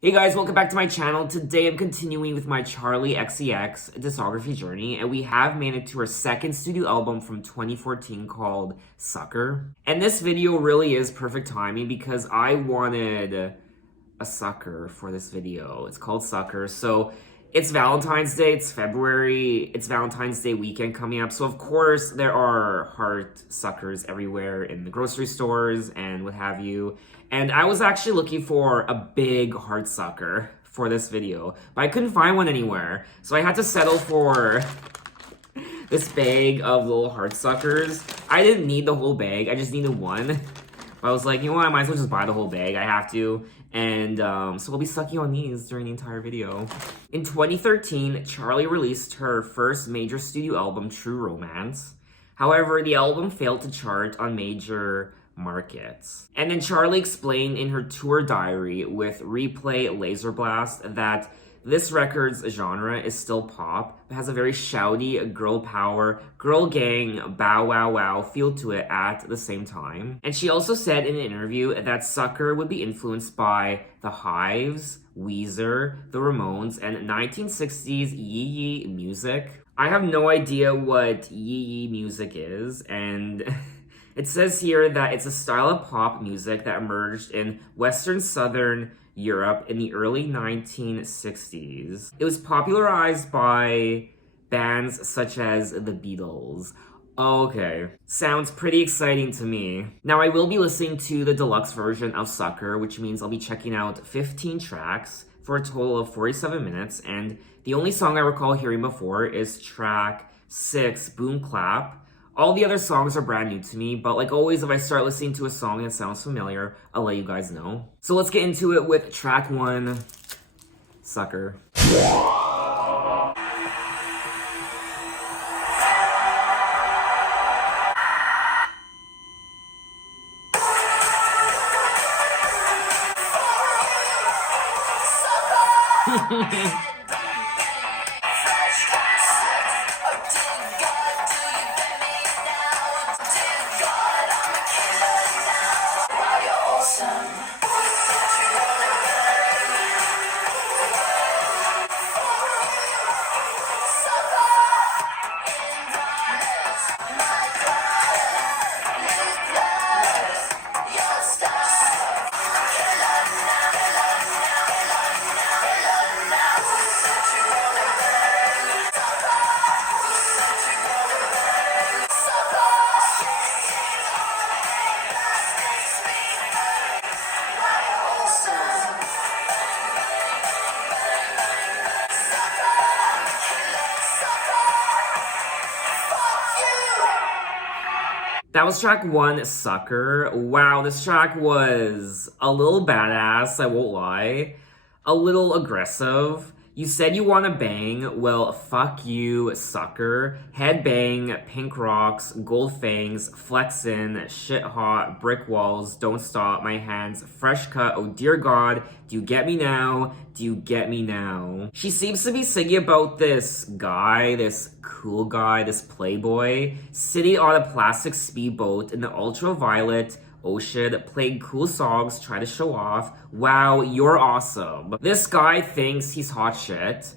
Hey guys, welcome back to my channel. Today I'm continuing with my Charli XCX discography journey, and we have made it to her second studio album from 2014 called Sucker. And this video really is perfect timing because I wanted a sucker for this video. It's called Sucker. So it's Valentine's Day, it's February, it's Valentine's Day weekend coming up. So of course there are heart suckers everywhere in the grocery stores and what have you. And I was actually looking for a big heart sucker for this video, but I couldn't find one anywhere. So I had to settle for this bag of little heart suckers. I didn't need the whole bag, I just needed one. But I was like, you know what, I might as well just buy the whole bag, I have to. And so we'll be sucking on these during the entire video. In 2013, Charli released her first major studio album, True Romance. However, the album failed to chart on major markets. And then Charli explained in her tour diary with Replay Laser Blast that this record's genre is still pop, but has a very shouty, girl power, girl gang, bow wow wow feel to it at the same time. And she also said in an interview that Sucker would be influenced by The Hives, Weezer, The Ramones, and 1960s yee yee music. I have no idea what yee yee music is, and it says here that it's a style of pop music that emerged in Western Southern Europe in the early 1960s. It was popularized by bands such as the Beatles. Okay, sounds pretty exciting to me. Now I will be listening to the deluxe version of Sucker, which means I'll be checking out 15 tracks for a total of 47 minutes, and the only song I recall hearing before is track 6, Boom Clap. All the other songs are brand new to me, but like always, if I start listening to a song that sounds familiar, I'll let you guys know. So let's get into it with track 1, Sucker. That was track 1, Sucker. Wow, this track was a little badass, I won't lie. A little aggressive. You said you want to bang, well, fuck you, sucker. Headbang, pink rocks, gold fangs, flexin', shit hot, brick walls, don't stop, my hands, fresh cut, oh dear god, do you get me now? Do you get me now? She seems to be singing about this guy, this cool guy, this playboy, sitting on a plastic speedboat in the ultraviolet ocean, playing cool songs, try to show off. Wow, you're awesome. This guy thinks he's hot shit,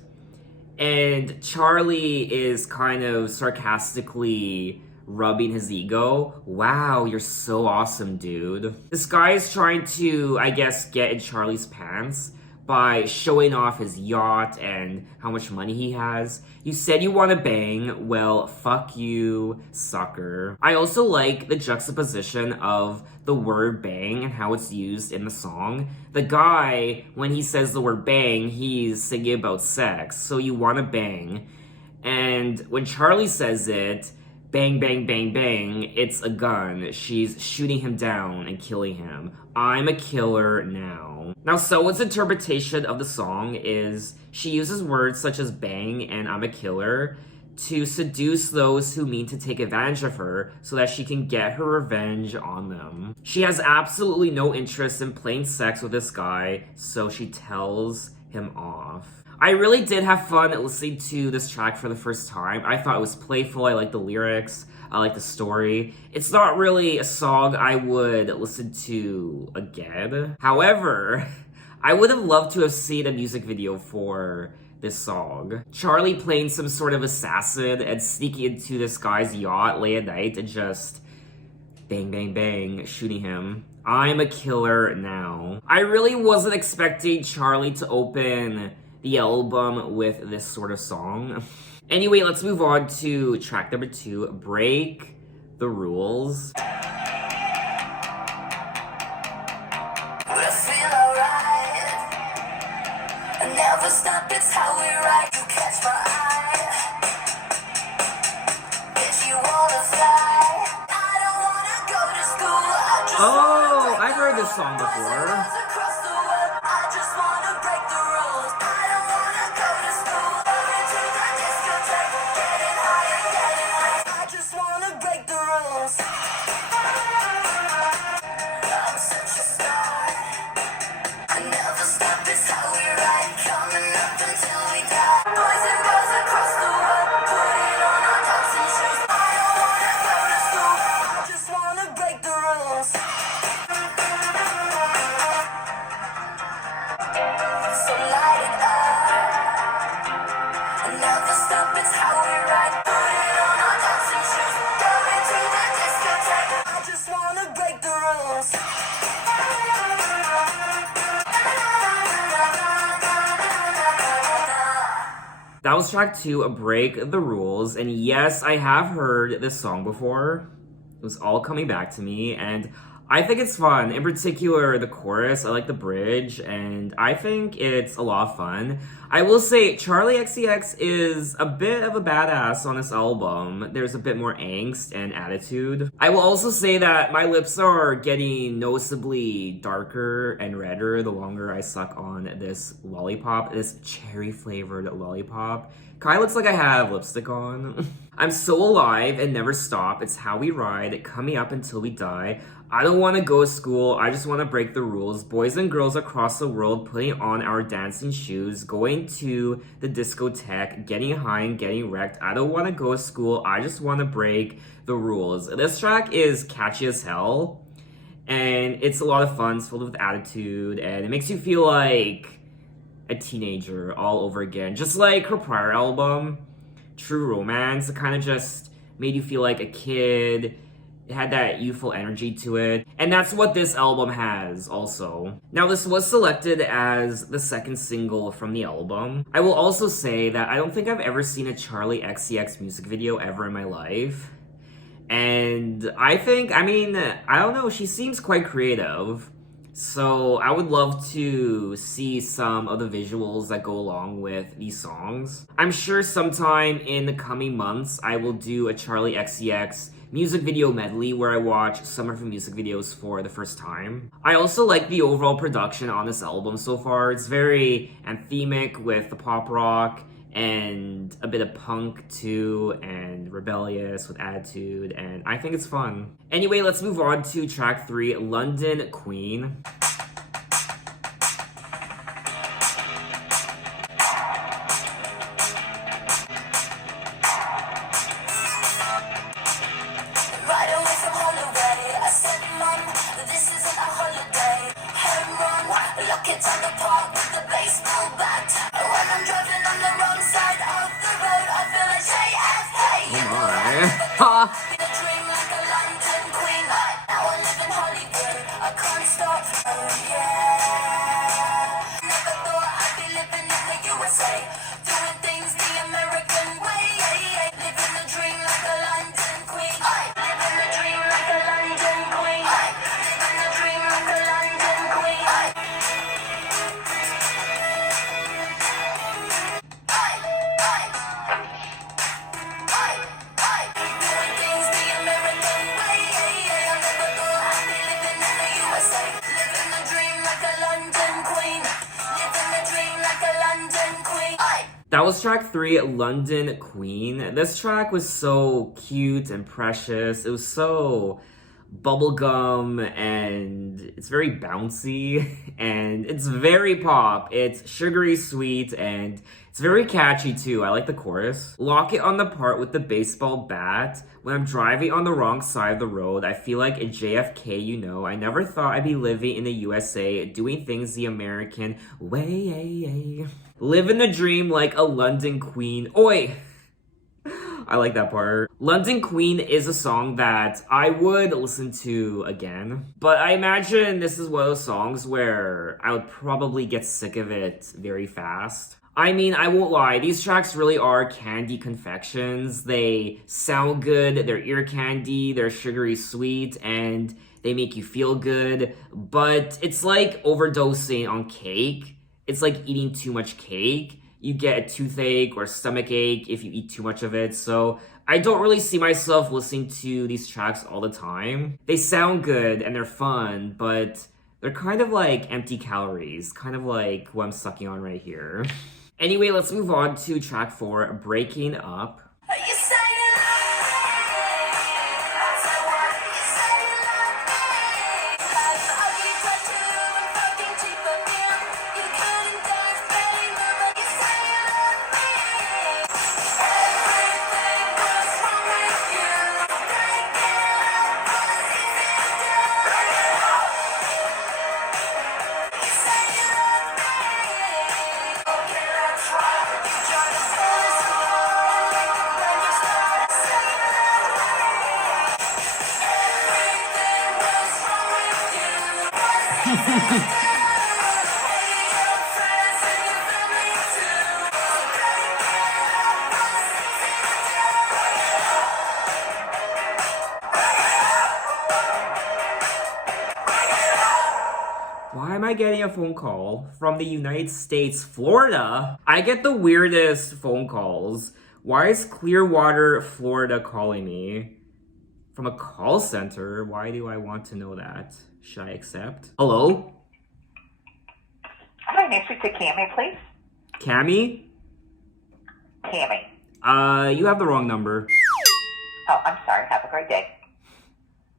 and Charli is kind of sarcastically rubbing his ego. Wow, you're so awesome, dude. This guy is trying to, I guess, get in Charli's pants by showing off his yacht and how much money he has. You said you want to bang, well, fuck you, sucker. I also like the juxtaposition of the word bang and how it's used in the song. The guy, when he says the word bang, he's singing about sex, so you want to bang. And when Charli says it, bang, bang, bang, bang, it's a gun. She's shooting him down and killing him. I'm a killer now. Now, Soa's interpretation of the song is she uses words such as bang and I'm a killer to seduce those who mean to take advantage of her so that she can get her revenge on them. She has absolutely no interest in playing sex with this guy, so she tells him off. I really did have fun listening to this track for the first time. I thought it was playful, I liked the lyrics, I like the story. It's not really a song I would listen to again. However, I would have loved to have seen a music video for this song. Charli playing some sort of assassin and sneaking into this guy's yacht late at night and just bang, bang, bang, shooting him. I'm a killer now. I really wasn't expecting Charli to open the album with this sort of song. Anyway, let's move on to track number 2, Break the Rules. Never stop, it's how we ride. You catch my eye. If you wanna fly, I don't wanna go to school. I just Oh, I've heard this song before. across the world. I just wanna break the rules. I don't wanna go to school. Going to the discotheque, getting high and getting late. I just wanna break the rules. I'm such a star. I never stop, it's how we ride. Coming up until we die. Boys and girls across the world, putting on our dancing shoes. I don't wanna go to school, I just wanna break the rules. So light it up. I never stop, it's how we ride. Putting on our dancing shoes. Going to the discotheque. I just wanna break the rules. That was track 2, Break the Rules. And yes, I have heard this song before. It was all coming back to me, and I think it's fun. In particular, the chorus, I like the bridge, and I think it's a lot of fun. I will say, Charli XCX is a bit of a badass on this album. There's a bit more angst and attitude. I will also say that my lips are getting noticeably darker and redder the longer I suck on this lollipop, this cherry-flavored lollipop. Kinda looks like I have lipstick on. I'm so alive and never stop. It's how we ride, coming up until we die. I don't want to go to school. I just want to break the rules. Boys and girls across the world putting on our dancing shoes, going to the discotheque, getting high and getting wrecked. I don't want to go to school. I just want to break the rules. This track is catchy as hell, and it's a lot of fun. It's filled with attitude, and it makes you feel like a teenager all over again. Just like her prior album, True Romance, it kind of just made you feel like a kid. It had that youthful energy to it. And that's what this album has also. Now, this was selected as the second single from the album. I will also say that I don't think I've ever seen a Charli XCX music video ever in my life. And I don't know, she seems quite creative. So I would love to see some of the visuals that go along with these songs. I'm sure sometime in the coming months, I will do a Charli XCX music video medley where I watch some of her music videos for the first time. I also like the overall production on this album so far. It's very anthemic with the pop rock and a bit of punk too, and rebellious with attitude, and I think it's fun. Anyway, let's move on to track 3, London Queen. Right away from Holloway, I said, Mum, this isn't a holiday. Home run, lock it down the park with the baseball bat. When I'm driving on the wrong side of the road, I feel like JFK. Oh my. Been a dream like a London queen. Now I live in Hollywood, I can't stop. Oh yeah. Never thought I'd be living in the USA, doing things the American way. Living the dream like a London queen. Living the dream like a London queen. Living the dream like a London queen. Doing things the American way. I never thought I'd be living in the USA. Living the dream like a London queen. Living the dream like a London queen. That was track 3, London Queen. This track was so cute and precious. It was so bubblegum, and it's very bouncy, and it's very pop. It's sugary sweet, and it's very catchy too. I like the chorus. Lock it on the part with the baseball bat. When I'm driving on the wrong side of the road, I feel like a JFK, you know. I never thought I'd be living in the USA, doing things the American way. Living the dream like a London queen. Oi! I like that part. London Queen is a song that I would listen to again, but I imagine this is one of those songs where I would probably get sick of it very fast. I mean, I won't lie, these tracks really are candy confections. They sound good, they're ear candy, they're sugary sweet, and they make you feel good, but it's like overdosing on cake. It's like eating too much cake. You get a toothache or stomach ache if you eat too much of it. So I don't really see myself listening to these tracks all the time. They sound good and they're fun, but they're kind of like empty calories, kind of like what I'm sucking on right here. Anyway, let's move on to track 4, Breaking Up. You say you love me. So what? You say you love me. Like ugly tattoo and fucking cheap perfume. You couldn't dance, baby, but you say you love me. Everything was wrong with you. Breaking up was easy to do. You say you love me. Okay, that's right. You try to say this alone. When you start saying you love me. Everything was wrong with you. Was easy to do. Hate your friends and your family too. So breaking up was easy to do. Why am I getting a phone call from the United States, Florida? I get the weirdest phone calls. Why is Clearwater, Florida calling me? From a call center? Why do I want to know that? Should I accept? Hello? Hi, may I speak to Cammy, please? Cammy? Cammy. You have the wrong number. Oh, I'm sorry. Have a great day.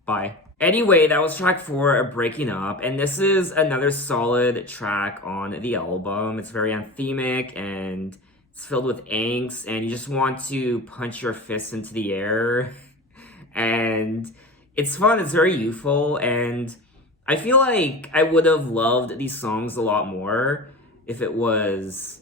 Bye. Anyway, that was track 4, Breaking Up, and this is another solid track on the album. It's very anthemic, and it's filled with angst, and you just want to punch your fists into the air. And it's fun, it's very youthful, and I feel like I would have loved these songs a lot more if it was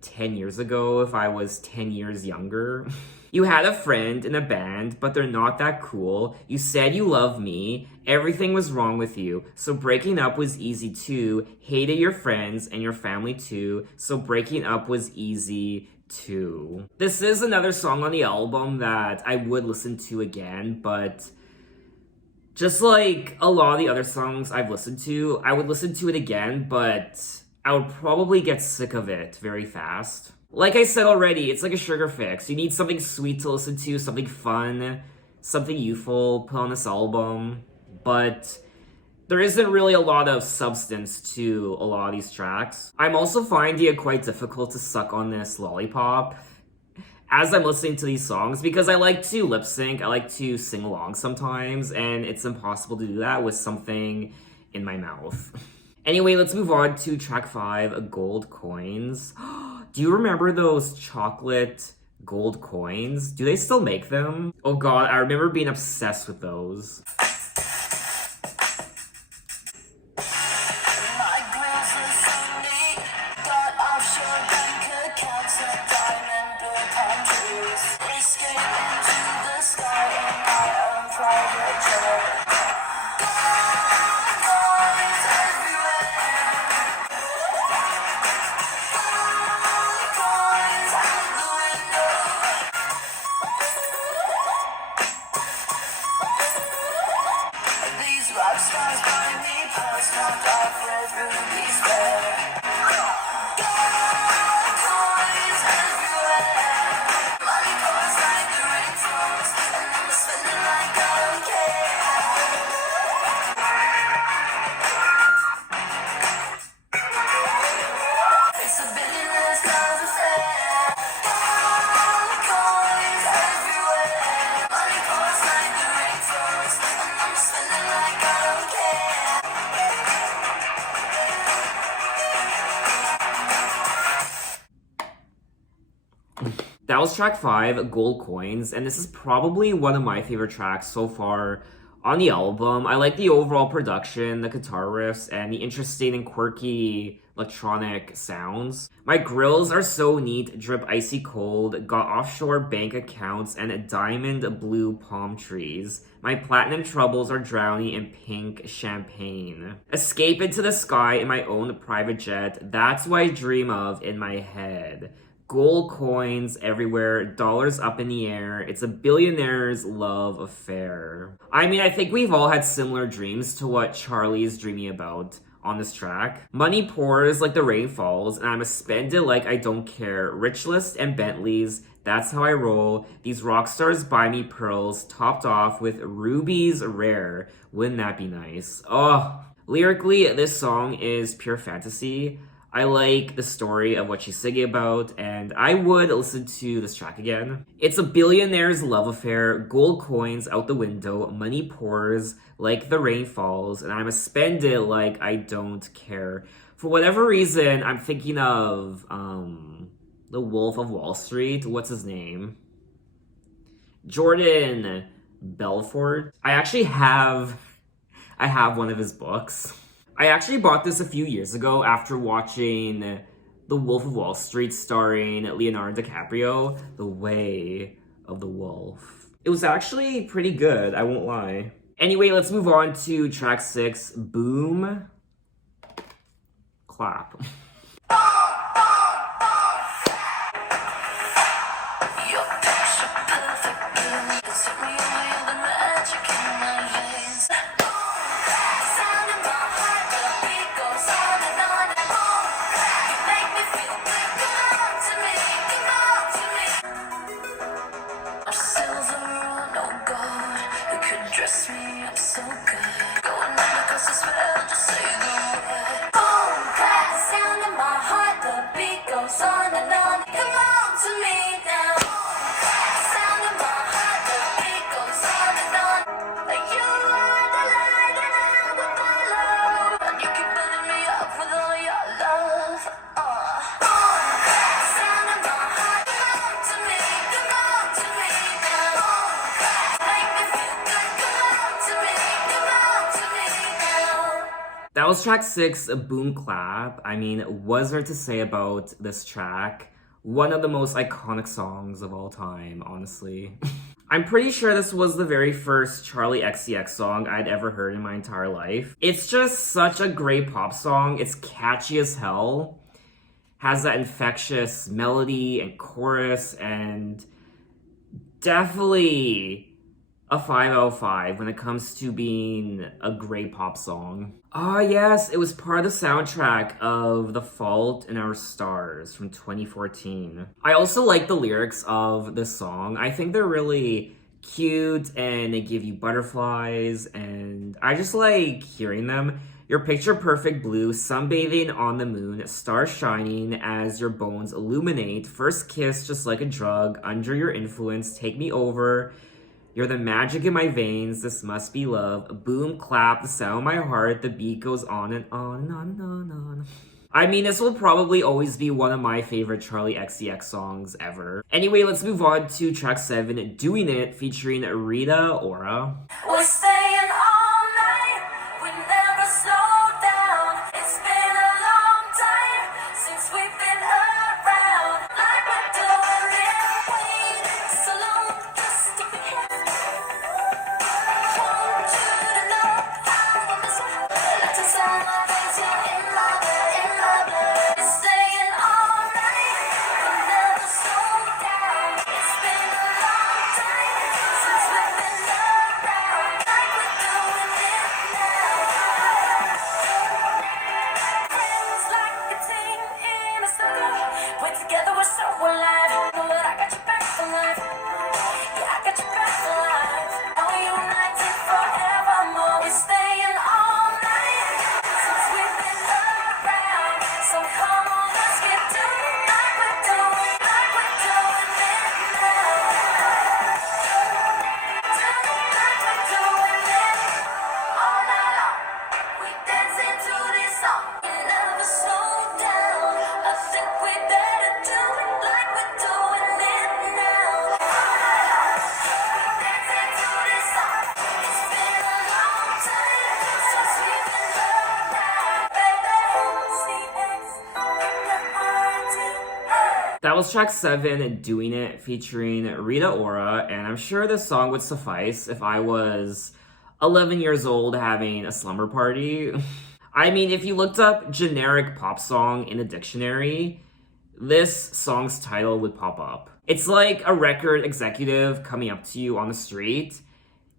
10 years ago, if I was 10 years younger. You had a friend in a band, but they're not that cool. You said you love me. Everything was wrong with you. So breaking up was easy too. Hated your friends and your family too. So breaking up was easy too. This is another song on the album that I would listen to again, but just like a lot of the other songs I've listened to, I would listen to it again, but I would probably get sick of it very fast. Like I said already, it's like a sugar fix. You need something sweet to listen to, something fun, something youthful, put on this album. But there isn't really a lot of substance to a lot of these tracks. I'm also finding it quite difficult to suck on this lollipop as I'm listening to these songs because I like to lip sync, I like to sing along sometimes, and it's impossible to do that with something in my mouth. Anyway, let's move on to track 5, Gold Coins. Do you remember those chocolate gold coins? Do they still make them? Oh god, I remember being obsessed with those. My grills are Sunday, got offshore bank accounts and diamond blue palm trees. Escape into the sky in my own private jet. Coins everywhere. Coins out the window. That was track 5, Gold Coins, and this is probably one of my favorite tracks so far on the album. I like the overall production, the guitar riffs, and the interesting and quirky electronic sounds. My grills are so neat, drip icy cold, got offshore bank accounts and diamond blue palm trees. My platinum troubles are drowning in pink champagne. Escape into the sky in my own private jet, that's what I dream of in my head. Gold coins everywhere, dollars up in the air. It's a billionaire's love affair. I mean, I think we've all had similar dreams to what Charli is dreaming about on this track. Money pours like the rain falls, and I'ma spend it like I don't care. Rich list and Bentleys, that's how I roll. These rock stars buy me pearls, topped off with rubies rare. Wouldn't that be nice? Oh, lyrically, this song is pure fantasy. I like the story of what she's singing about, and I would listen to this track again. It's a billionaire's love affair, gold coins out the window, money pours like the rain falls, and I'ma spend it like I don't care. For whatever reason, I'm thinking of the Wolf of Wall Street. What's his name? Jordan Belfort. I have one of his books. I actually bought this a few years ago after watching The Wolf of Wall Street starring Leonardo DiCaprio, The Way of the Wolf. It was actually pretty good, I won't lie. Anyway, let's move on to track 6, Boom Clap. Your picture perfect, baby. It's hit me away the magic in my veins. Sound in my heart, the beat goes on and on and on. You make me feel good. Come on to me, come on to me. No silver or no gold, you could dress me up so good. Going under 'cause I spell, just say the word. Boom, clap, sound in my heart, the beat goes on and on. Come on to me now. Sound in my heart, the beat goes on and on. You are the light and I will follow. And you keep building me up with all your love. Sound in my heart, come on to me now. Make me feel good, come on to me now. That was track 6, Boom Clap. I mean, what's there to say about this track? One of the most iconic songs of all time, honestly. I'm pretty sure this was the very first Charli XCX song I'd ever heard in my entire life. It's just such a great pop song. It's catchy as hell. Has that infectious melody and chorus, and definitely a 5 out of 5 when it comes to being a great pop song. Ah, yes, it was part of the soundtrack of The Fault in Our Stars from 2014. I also like the lyrics of this song. I think they're really cute and they give you butterflies, and I just like hearing them. Your picture perfect blue, sunbathing on the moon, stars shining as your bones illuminate. First kiss just like a drug, under your influence, take me over. You're the magic in my veins, this must be love. Boom, clap, the sound of my heart, the beat goes on and on and on and on and on. I mean, this will probably always be one of my favorite Charli XCX songs ever. Anyway, let's move on to track 7, Doing It, featuring Rita Ora. We're staying all night, we never slow down. It's been a long time since we've been around. Like we're doing it, wait so long just to be here. Want you to know how this let us celebrate you in my bed. We're staying all night, we never slow down. It's been a long time since we've been around. That was track 7, Doing It, featuring Rita Ora, and I'm sure this song would suffice if I was 11 years old having a slumber party. I mean, if you looked up generic pop song in a dictionary, this song's title would pop up. It's like a record executive coming up to you on the street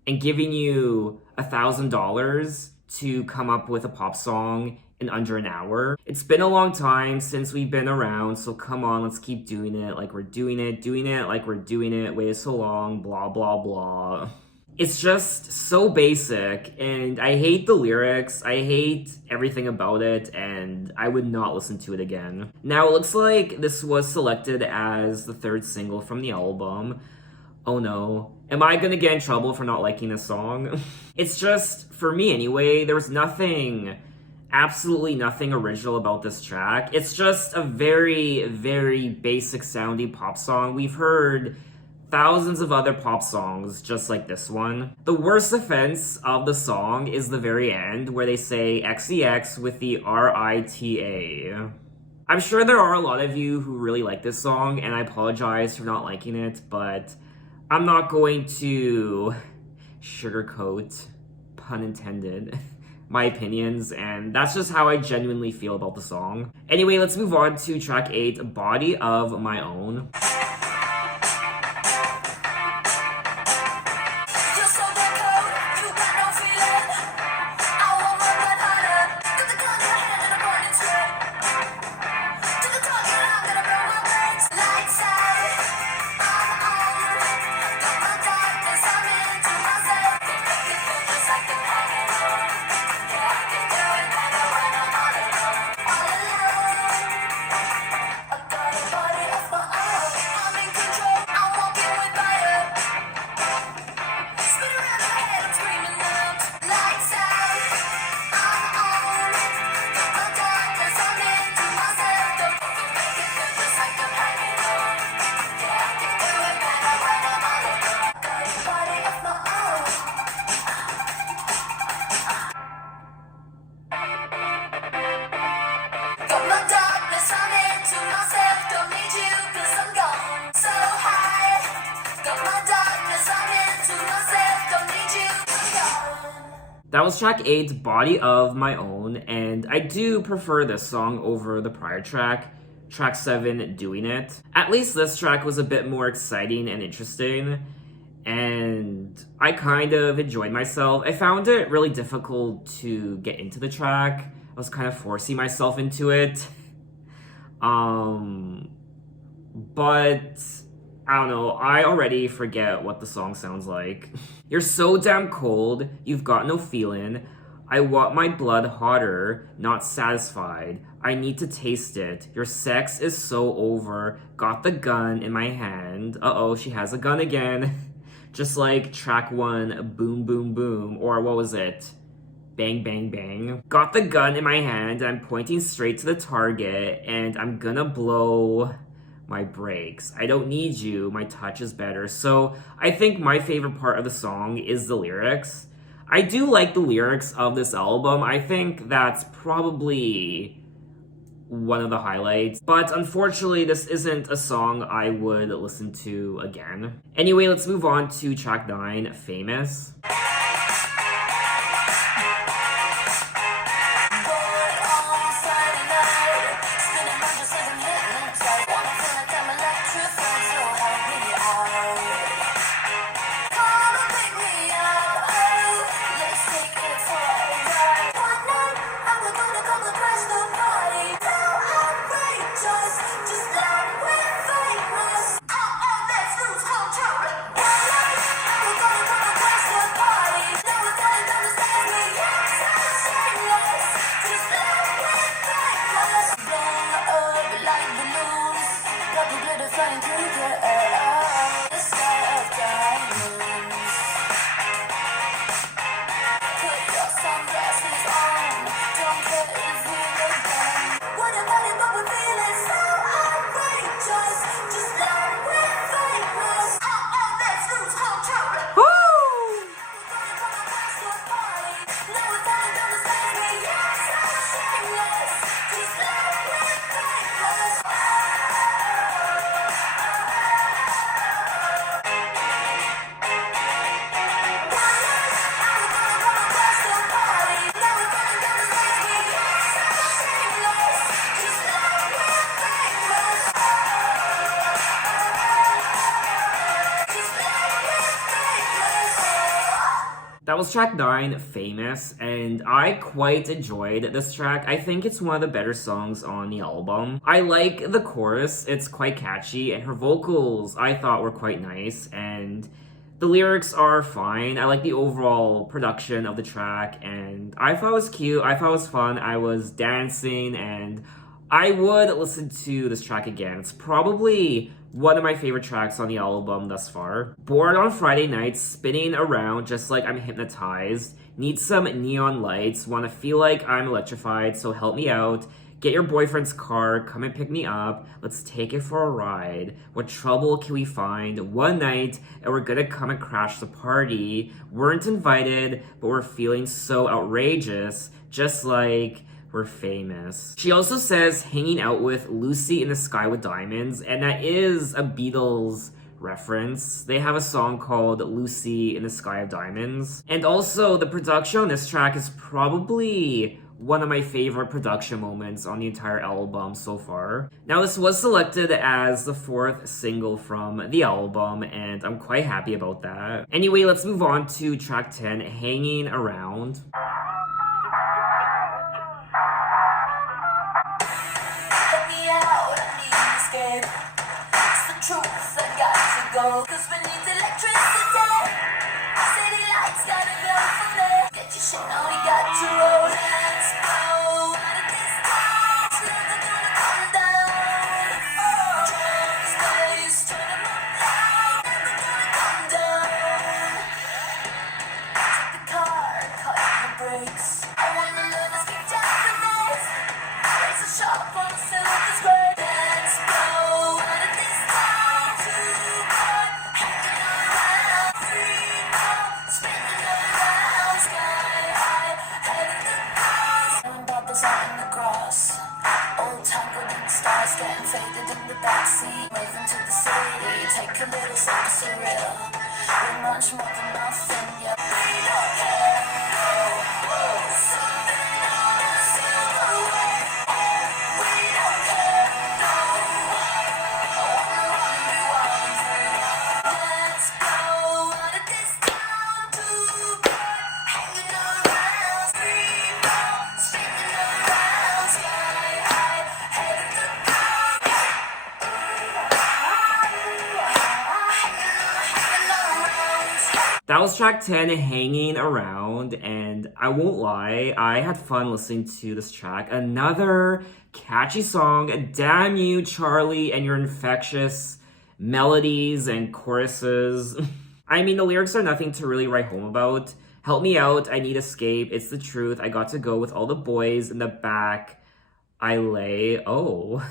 and giving you $1,000 to come up with a pop song in under an hour. It's been a long time since we've been around, so come on, let's keep doing it like we're doing it like we're doing it, waited so long, blah, blah, blah. It's just so basic, and I hate the lyrics, I hate everything about it, and I would not listen to it again. Now, it looks like this was selected as the 3rd single from the album. Oh no. Am I gonna get in trouble for not liking this song? It's just, for me anyway, there was nothing, absolutely nothing original about this track. It's just a very, very basic sounding pop song. We've heard thousands of other pop songs just like this one. The worst offense of the song is the very end where they say XCX with the RITA. I'm sure there are a lot of you who really like this song, and I apologize for not liking it, but I'm not going to sugarcoat, pun intended, my opinions, and that's just how I genuinely feel about the song. Anyway, let's move on to track 8, Body of My Own. That was track 8, Body of My Own, and I do prefer this song over the prior track, track 7, Doing It. At least this track was a bit more exciting and interesting, and I kind of enjoyed myself. I found it really difficult to get into the track. I was kind of forcing myself into it. But I don't know, I already forget what the song sounds like. You're so damn cold, you've got no feeling. I want my blood hotter, not satisfied. I need to taste it. Your sex is so over. Got the gun in my hand. Uh-oh, she has a gun again. Just like track 1, Boom Boom Boom, or what was it? Bang Bang Bang. Got the gun in my hand, I'm pointing straight to the target, and I'm gonna blow my brakes. I don't need you, my touch is better. So I think my favorite part of the song is the lyrics. I do like the lyrics of this album. I think that's probably one of the highlights. But unfortunately, this isn't a song I would listen to again. Anyway, let's move on to track 9, Famous. That was track 9, Famous, and I quite enjoyed this track. I think it's one of the better songs on the album. I like the chorus, it's quite catchy, and her vocals I thought were quite nice, and the lyrics are fine. I like the overall production of the track, and I thought it was cute, I thought it was fun, I was dancing, and I would listen to this track again. It's probably one of my favorite tracks on the album thus far. Bored on Friday nights, spinning around just like I'm hypnotized. Need some neon lights, wanna feel like I'm electrified, so help me out. Get your boyfriend's car, come and pick me up. Let's take it for a ride. What trouble can we find? One night, and we're gonna come and crash the party. Weren't invited, but we're feeling so outrageous, just like we're famous. She also says hanging out with Lucy in the Sky with Diamonds, and that is a Beatles reference. They have a song called Lucy in the Sky of Diamonds. And also, the production on this track is probably one of my favorite production moments on the entire album so far. Now, this was selected as the 4th single from the album, and I'm quite happy about that. Anyway, let's move on to track 10, Hanging Around. Truth, I got to go, 'cause we need electricity. City lights gotta go for me. Get your shit on, we got to roll. Let's go out of this place. Never gonna come down. Drums, bass, turn 'em up loud. Never gonna come down. Take the car, cut the brakes. I wanna learn to speak Japanese. Raise a shop on the silver spray. Let's go out of this town. Too hot, hanging around. Free now, spinning around. Sky high, head in the clouds. Knowing about those out in the grass. Old tangled in stars, getting faded in the backseat. Moving to the city, take a little something surreal. We're much more than nothing, yeah. We don't care. Something on a silhouette. We don't care. No, I wanna run, be wild, free. Let's go out of this town. Too good, hanging around. Free now, spinning around. Sky high, head in the clouds. Hanging around. That was track 10, Hanging Around, and I won't lie, I had fun listening to this track. Another catchy song. Damn you, Charli, and your infectious melodies and choruses. I mean, the lyrics are nothing to really write home about. Help me out, I need escape, it's the truth, I got to go with all the boys in the back. I lay, oh.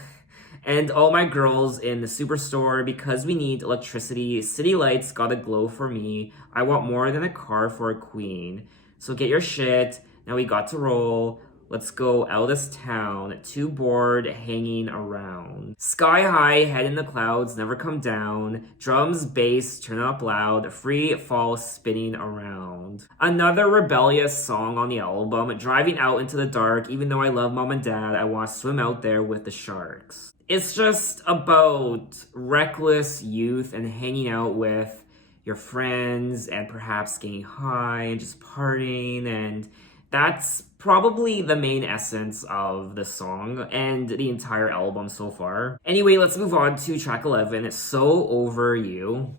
And all my girls in the superstore, because we need electricity. City lights gotta glow for me. I want more than a car for a queen. So get your shit, now we got to roll. Let's go out of this town. Too bored, hanging around. Sky high, head in the clouds, never come down. Drums, bass, turn up loud. Free fall, spinning around. Another rebellious song on the album. Driving out into the dark. Even though I love mom and dad, I want to swim out there with the sharks. It's just about reckless youth and hanging out with your friends and perhaps getting high and just partying, and that's probably the main essence of the song and the entire album so far. Anyway, let's move on to track 11, It's So Over You.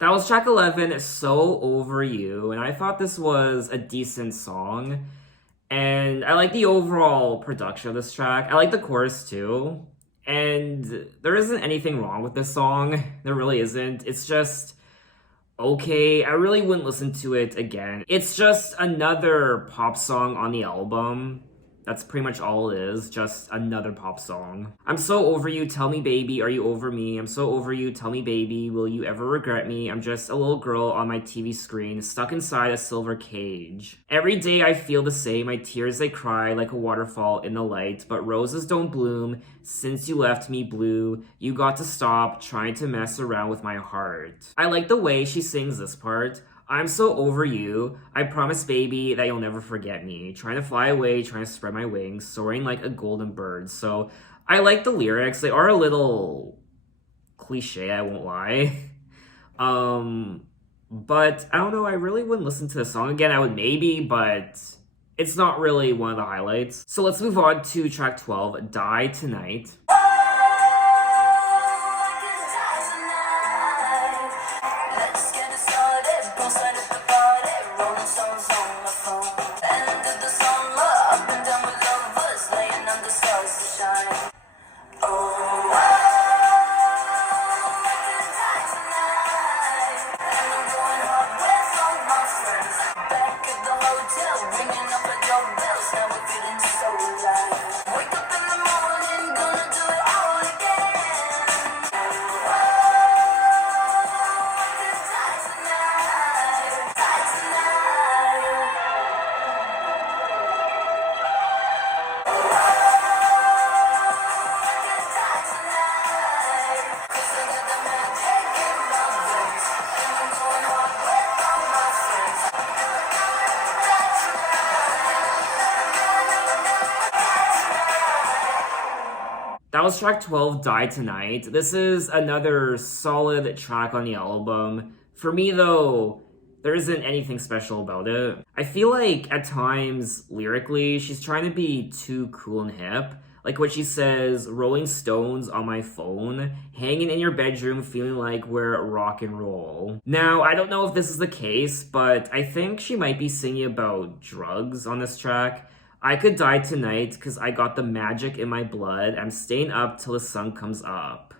That was track 11, So Over You, and I thought this was a decent song. And I like the overall production of this track. I like the chorus too. And there isn't anything wrong with this song. There really isn't. It's just okay. I really wouldn't listen to it again. It's just another pop song on the album. That's pretty much all it is, just another pop song. I'm so over you, tell me baby, are you over me? I'm so over you, tell me baby, will you ever regret me? I'm just a little girl on my TV screen, stuck inside a silver cage. Every day I feel the same, my tears they cry like a waterfall in the light, but roses don't bloom since you left me blue. You got to stop trying to mess around with my heart. I like the way she sings this part. I'm so over you. I promise, baby, that you'll never forget me. Trying to fly away, trying to spread my wings, soaring like a golden bird. So I like the lyrics. They are a little cliche, I won't lie. But I don't know, I really wouldn't listen to the song again. I would maybe, but it's not really one of the highlights. So let's move on to track 12, Die Tonight. That was track 12, Die Tonight. This is another solid track on the album. For me, though, there isn't anything special about it. I feel like, at times, lyrically, she's trying to be too cool and hip. Like what she says, Rolling Stones on my phone, hanging in your bedroom feeling like we're rock and roll. Now, I don't know if this is the case, but I think she might be singing about drugs on this track. I could die tonight because I got the magic in my blood. I'm staying up till the sun comes up.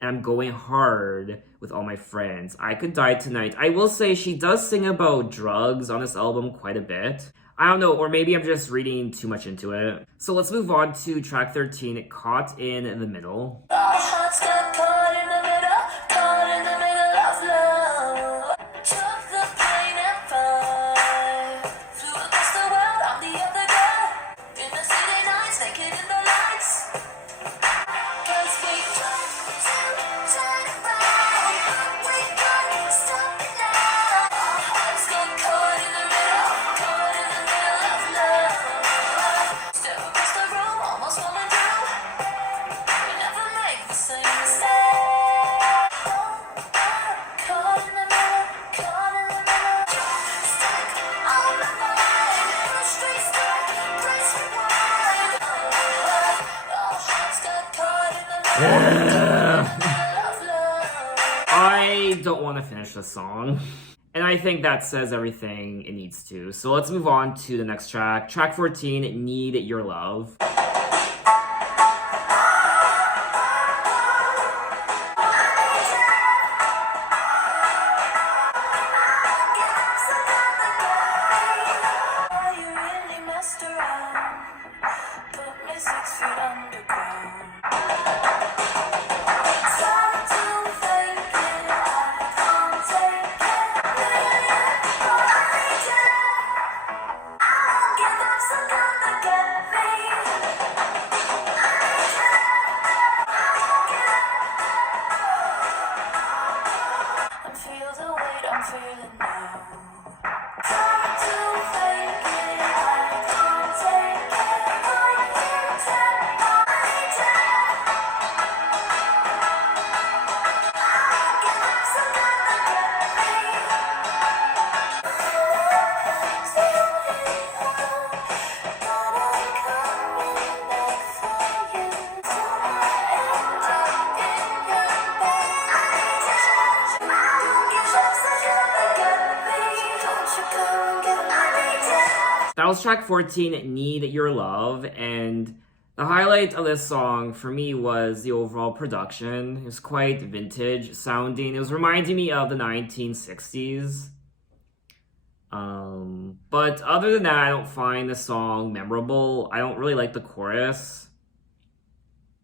And I'm going hard with all my friends. I could die tonight. I will say she does sing about drugs on this album quite a bit. I don't know, or maybe I'm just reading too much into it. So let's move on to track 13, Caught in the Middle. Our hearts got caught in the middle, caught in the middle of love. Took the plane at 5, flew across the world, I'm the other girl. In the city nights, naked in the lights. 'Cause we tried to turn around, we couldn't stop it now. Our hearts got caught in the middle, caught in the middle of love. Step across the room, almost falling through. We never make the same mistake. Caught in the middle, caught in the middle. Stuck on my mind, push restart, press rewind. Our hearts got caught in the middle of love. I don't want to finish the song. And I think that says everything it needs to. So let's move on to the next track. Track 14, Need Your Love. You really messed around, put me 6 feet underground. Try to fake it, I can't take it. But I need you. I won't give up, so come and get me. That was track 14, Need Your Love, and the highlight of this song for me was the overall production. It was quite vintage sounding. It was reminding me of the 1960s. But other than that, I don't find the song memorable. I don't really like the chorus.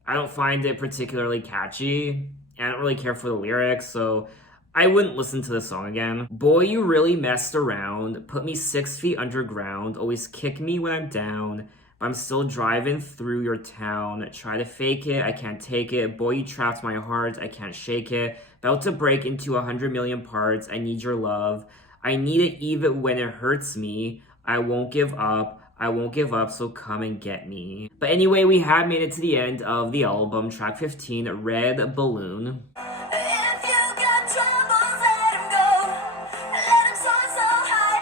I don't find it particularly catchy. I don't really care for the lyrics, so I wouldn't listen to the song again. Boy, you really messed around. Put me 6 feet underground. Always kick me when I'm down. But I'm still driving through your town. Try to fake it, I can't take it. Boy, you trapped my heart, I can't shake it. About to break into 100 million parts. I need your love. I need it even when it hurts me. I won't give up. I won't give up, so come and get me. But anyway, we have made it to the end of the album, track 15, Red Balloon. If you got troubles, let 'em go. Let 'em soar so high.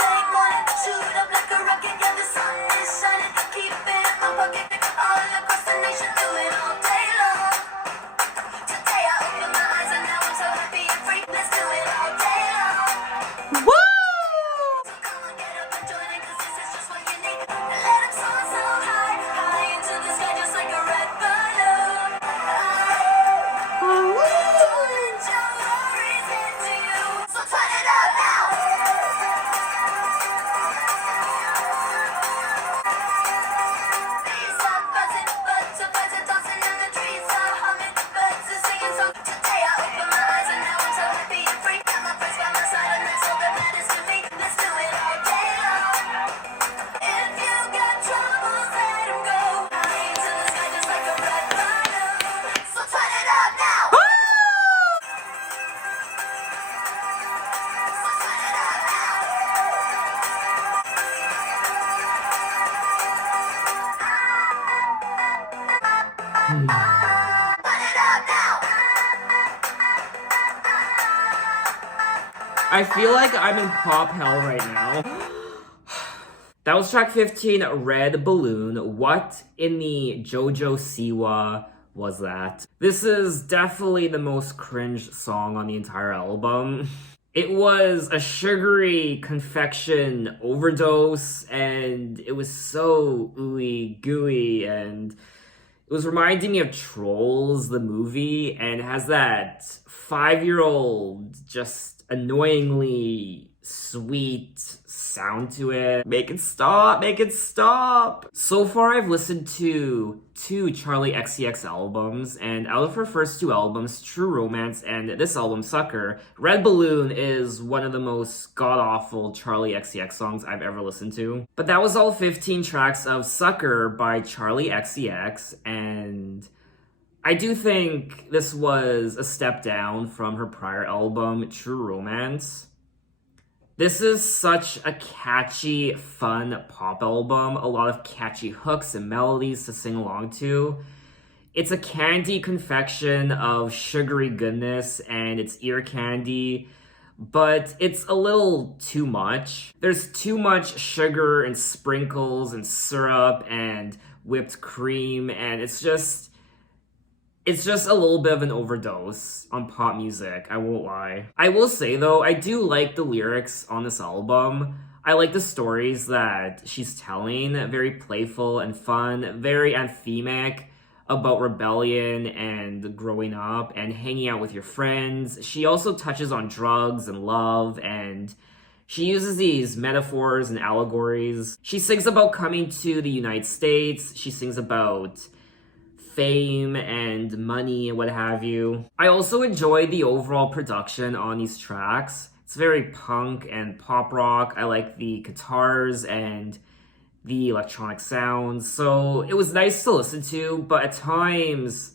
Take one, shoot up like a rocket. Yeah, the sun is shining. Keep it in my pocket. All across the nation, do it all day long. Today I open my eyes and now I'm so happy and free. Let's do it all day long. Woo! So come on, get up and join it, 'cause this is just what you need. Let 'em soar so high, high into the sky, just like a red balloon. Don't let your worries get to you. So turn it up now. Bees are buzzing, birds are buzzing, dancing in the trees are humming, birds are singing songs. Today I open my eyes and now I'm so happy and free. Got my friends by my side and that's all that matters to me. Let's do it all day long. If you got troubles, let 'em go. High into the sky, just like a red balloon. So turn it up now. So turn it up now. Turn it up now. I feel like I'm in pop hell right now. That was track 15, Red Balloon. What in the JoJo Siwa was that? This is definitely the most cringe song on the entire album. It was a sugary confection overdose, and it was so ooey gooey, and it was reminding me of Trolls, the movie, and has that 5-year-old, just annoyingly sweet sound to it. Make it stop, make it stop. So far, I've listened to 2 Charli XCX albums, and out of her first 2 albums, True Romance and this album, Sucker, Red Balloon is one of the most god-awful Charli XCX songs I've ever listened to. But that was all 15 tracks of Sucker by Charli XCX, and I do think this was a step down from her prior album, True Romance. This is such a catchy, fun pop album, a lot of catchy hooks and melodies to sing along to. It's a candy confection of sugary goodness, and it's ear candy, but it's a little too much. There's too much sugar and sprinkles and syrup and whipped cream, and it's just a little bit of an overdose on pop music, I won't lie. I will say though, I do like the lyrics on this album. I like the stories that she's telling, very playful and fun, very anthemic about rebellion and growing up and hanging out with your friends. She also touches on drugs and love, and she uses these metaphors and allegories. She sings about coming to the United States. She sings about fame and money and what have you. I also enjoy the overall production on these tracks. It's very punk and pop rock. I like the guitars and the electronic sounds. So it was nice to listen to, but at times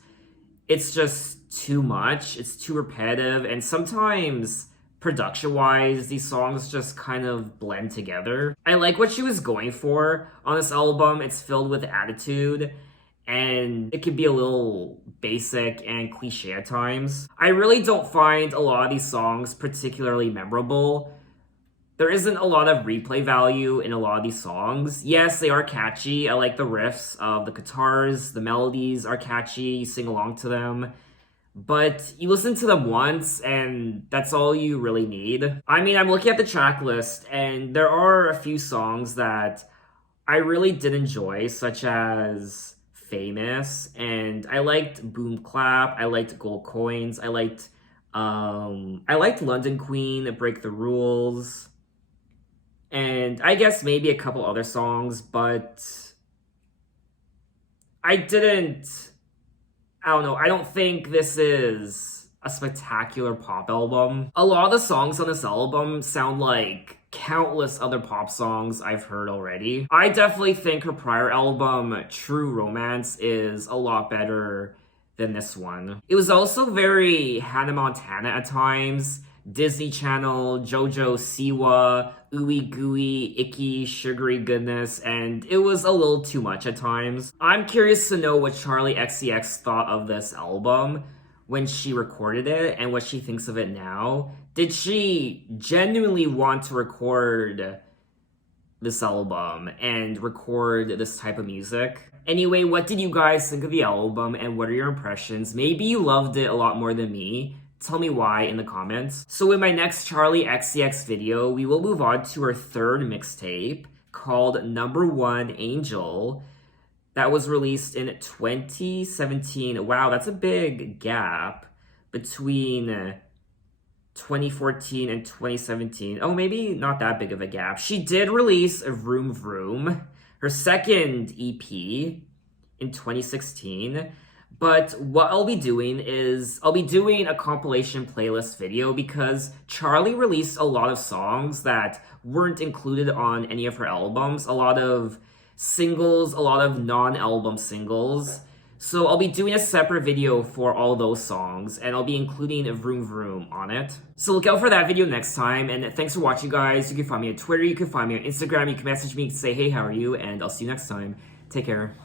it's just too much. It's too repetitive, and sometimes production-wise, these songs just kind of blend together. I like what she was going for on this album. It's filled with attitude, and it can be a little basic and cliche at times. I really don't find a lot of these songs particularly memorable. There isn't a lot of replay value in a lot of these songs. Yes, they are catchy. I like the riffs of the guitars. The melodies are catchy. You sing along to them. but you listen to them once and that's all you really need. I mean, I'm looking at the track list and there are a few songs that I really did enjoy, such as Famous, and I liked Boom Clap, I liked Gold Coins, I liked London Queen, Break the Rules, and I guess maybe a couple other songs, but I don't know, I don't think this is a spectacular pop album. A lot of the songs on this album sound like countless other pop songs I've heard already. I definitely think her prior album, True Romance, is a lot better than this one. It was also very Hannah Montana at times, Disney Channel, JoJo Siwa, ooey gooey, icky, sugary goodness, and it was a little too much at times. I'm curious to know what Charli XCX thought of this album when she recorded it and what she thinks of it now. Did she genuinely want to record this album and record this type of music? Anyway, what did you guys think of the album and what are your impressions? Maybe you loved it a lot more than me. Tell me why in the comments. So in my next Charli XCX video, we will move on to her third mixtape called Number One Angel that was released in 2017. Wow, that's a big gap between 2014 and 2017. Oh, maybe not that big of a gap. She did release a Vroom Vroom, her second EP in 2016. But what I'll be doing is I'll be doing a compilation playlist video because Charli released a lot of songs that weren't included on any of her albums, a lot of singles, a lot of non-album singles. So I'll be doing a separate video for all those songs, and I'll be including a Vroom Vroom on it. So look out for that video next time, and thanks for watching, guys. You can find me on Twitter, you can find me on Instagram, you can message me, say, hey, how are you? And I'll see you next time. Take care.